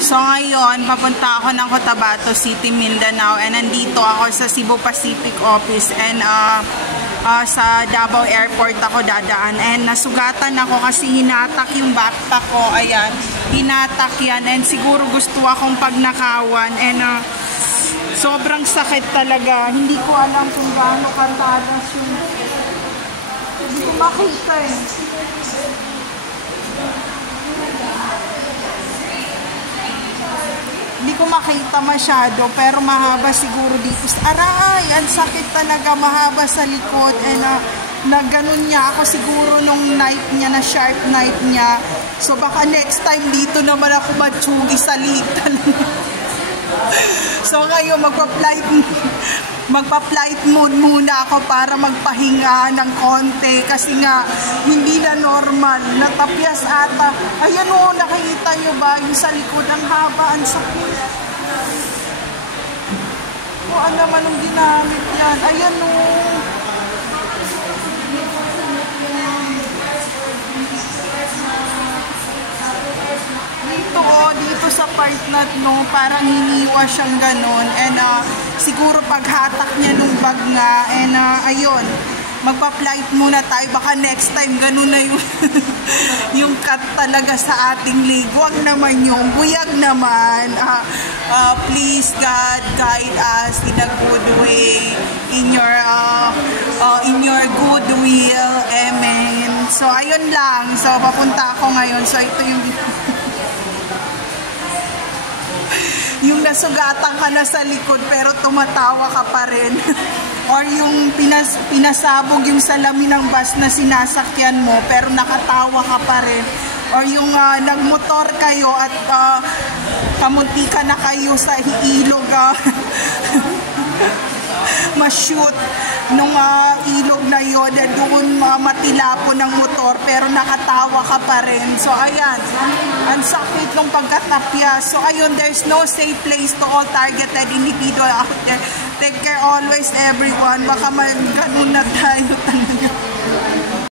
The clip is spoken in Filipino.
So ngayon, papunta ako ng Cotabato City, Mindanao, and nandito ako sa Cebu Pacific office, and sa Davao Airport ako dadaan, and nasugatan ako kasi hinatak yung backpack ko. Ayan, hinatak yan, and siguro gusto akong pagnakawan, and sobrang sakit talaga. Hindi ko alam kung gaano katalas yung, hindi ko makita eh. Hindi ko makita masyado, pero mahaba siguro dito. Aray, ang sakit talaga, mahaba sa likod, and na ganun niya ako siguro nung knife niya, na sharp knife niya. So baka next time dito naman ako matsugi sa litan. So ngayon magpa-flight mode muna ako para magpahinga ng konti, kasi nga hindi na normal, natapyas ata. Ayan o, nakikita nyo ba yung sa likod, ang haba, ang sakit. O ano naman ang ginamit yan, ayan o. Dito sa part na no, parang hiniwa siyang ganon, and siguro paghatak niya nung bag nga, and ayun, magpa-flight muna tayo, baka next time ganun na yung yung cut talaga sa ating leg. Huwag naman yung buyag naman. Please God, guide us in a good way, in your good will. Amen. So ayun lang, so papunta ako ngayon. So ito yung nasugatan ka na sa likod pero tumatawa ka pa rin. Or yung pinasabog yung salamin ng bus na sinasakyan mo pero nakatawa ka pa rin. Or yung nagmotor kayo at kamunti ka na kayo sa ilog, ma-shoot nung ilog na yun, doon matilapon ng motor pero nakatawa ka pa rin. So ayan, ang sakit ng pagkatapya. So ayun, there's no safe place to all targeted individual out there. Take care always everyone, baka ganun na tayo talaga.